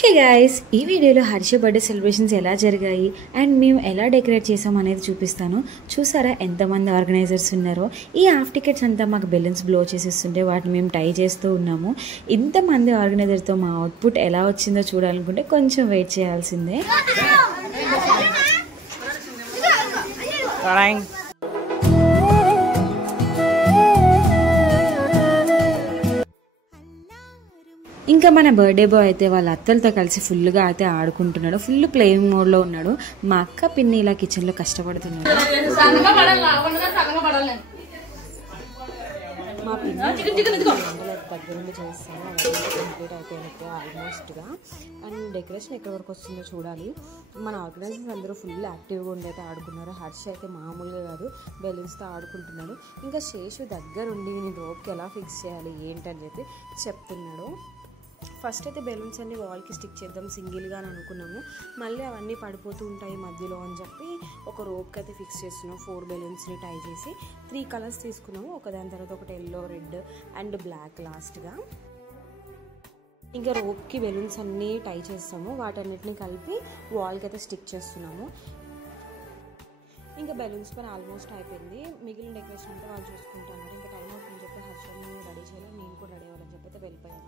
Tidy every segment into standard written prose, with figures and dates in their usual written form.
Hey guys, ఈ వీడియోలో Harsha birthday celebrations ఎలా జరిగాయి అండ్ మేము ఎలా డెకరేట్ చేసాం అనేది చూపిస్తాను. చూసారా ఎంతమంది ఆర్గనైజర్స్ ఉన్నారో. ఈ హాఫ్ టికెట్స్ అంతా మాకు బెలూన్స్ బ్లో చేసేస్తుంటే వాటిని మేము టై చేస్తూ ఉన్నాము. ఇంతమంది ఆర్గనైజర్తో మా అవుట్పుట్ ఎలా వచ్చిందో చూడాలనుకుంటే కొంచెం వెయిట్ చేయాల్సిందే. ఇంకా మన బర్త్డే బాయ్ అయితే వాళ్ళ అత్తలతో కలిసి ఫుల్గా అయితే ఆడుకుంటున్నాడు. ఫుల్ ప్లేయింగ్ మోడ్లో ఉన్నాడు. మా అక్క పిన్ని ఇలా కిచెన్లో కష్టపడుతున్నాడు. మా పిన్ని దగ్గర నుండి చేస్తాను. అవన్నీ కంప్లీట్ అయిపోయినట్టే ఆల్మోస్ట్గా. అండ్ డెకరేషన్ ఎక్కడి వరకు వస్తుందో చూడాలి. మన ఆర్గనైజర్స్ అందరూ ఫుల్ యాక్టివ్గా ఉండి అయితే ఆడుకున్నారు. హర్ష అయితే మామూలుగా కాదు, బెలూన్స్తో ఆడుకుంటున్నాడు. ఇంకా శేషు దగ్గరుండి నేను రోప్కి ఎలా ఫిక్స్ చేయాలి ఏంటని చెప్పి చెప్తున్నాడు. ఫస్ట్ అయితే బెలూన్స్ అన్ని వాల్కి స్టిక్ చేద్దాం సింగిల్గా అని అనుకున్నాము. మళ్ళీ అవన్నీ పడిపోతూ ఉంటాయి మధ్యలో అని చెప్పి ఒక రోప్కి అయితే ఫిక్స్ చేస్తున్నాం. 4 బెలూన్స్ని టై చేసి 3 కలర్స్ తీసుకున్నాము. ఒకదాని తర్వాత ఒకటి ఎల్లో, రెడ్ అండ్ బ్లాక్ లాస్ట్గా. ఇంకా రోప్కి బెలూన్స్ అన్నీ టై చేస్తాము. వాటన్నిటిని కలిపి వాల్కి అయితే స్టిక్ చేస్తున్నాము. ఇంకా బెలూన్స్ పని ఆల్మోస్ట్ అయిపోయింది. మిగిలిన డెకరేషన్ అంతా వాళ్ళు చూసుకుంటున్నారు. ఇంకా టైం అవుతుందని చెప్పి హర్షని రెడీ చేయాలి, నేను కూడా రెడీ అవ్వాలని చెప్పి అయితే వెళ్ళిపోయాను.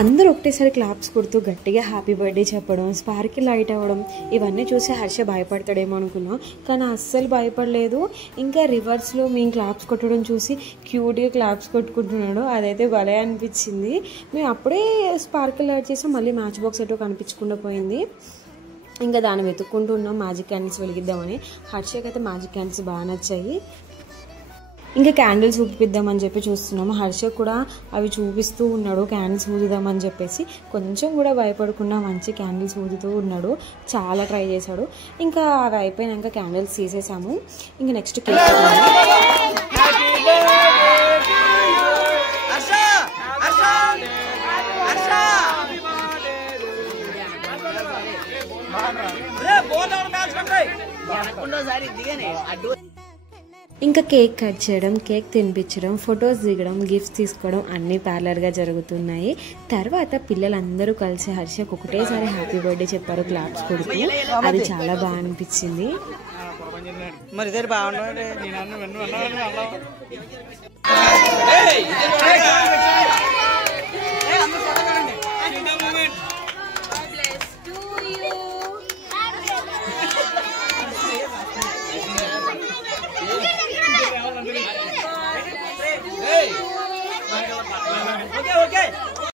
అందరూ ఒకటేసారి క్లాప్స్ కొడుతూ గట్టిగా హ్యాపీ బర్త్డే చెప్పడం, స్పార్కి లైట్ అవ్వడం, ఇవన్నీ చూసి హర్ష భయపడతాడేమో అనుకున్నాం. కానీ అస్సలు భయపడలేదు. ఇంకా రివర్స్లో మేము క్లాప్స్ కొట్టడం చూసి క్యూట్గా క్లాప్స్ కొట్టుకుంటున్నాడు. అదైతే భలే అనిపించింది. మేము అప్పుడే స్పార్కి లైట్ చేసాం, మళ్ళీ మ్యాచ్ బాక్స్ ఎటో కనిపించకుండా పోయింది. ఇంకా దాన్ని వెతుక్కుంటున్నాం మ్యాజిక్ క్యాండిల్స్ వెలిగిద్దామని. హర్షకి అయితే మ్యాజిక్ క్యాండిల్స్ బాగా నచ్చాయి. ఇంకా క్యాండిల్స్ ఊపిద్దామని చెప్పి చూస్తున్నాము. హర్ష కూడా అవి చూపిస్తూ ఉన్నాడు క్యాండిల్స్ ఊదుదామని చెప్పేసి. కొంచెం కూడా భయపడకుండా మంచి క్యాండిల్స్ ఊదుతూ ఉన్నాడు. చాలా ట్రై చేశాడు. ఇంకా అవి అయిపోయినాక క్యాండిల్స్ తీసేసాము. ఇంకా నెక్స్ట్ కేక్ ఇంకా కేక్ కట్ చేయడం, కేక్ తినిపించడం, ఫొటోస్ దిగడం, గిఫ్ట్స్ తీసుకోవడం అన్నీ పార్లర్గా జరుగుతున్నాయి. తర్వాత పిల్లలందరూ కలిసి హర్షకు ఒకటేసారి హ్యాపీ బర్త్డే చెప్పారు క్లాప్స్ కొడుతూ. అది చాలా బాగా అనిపించింది.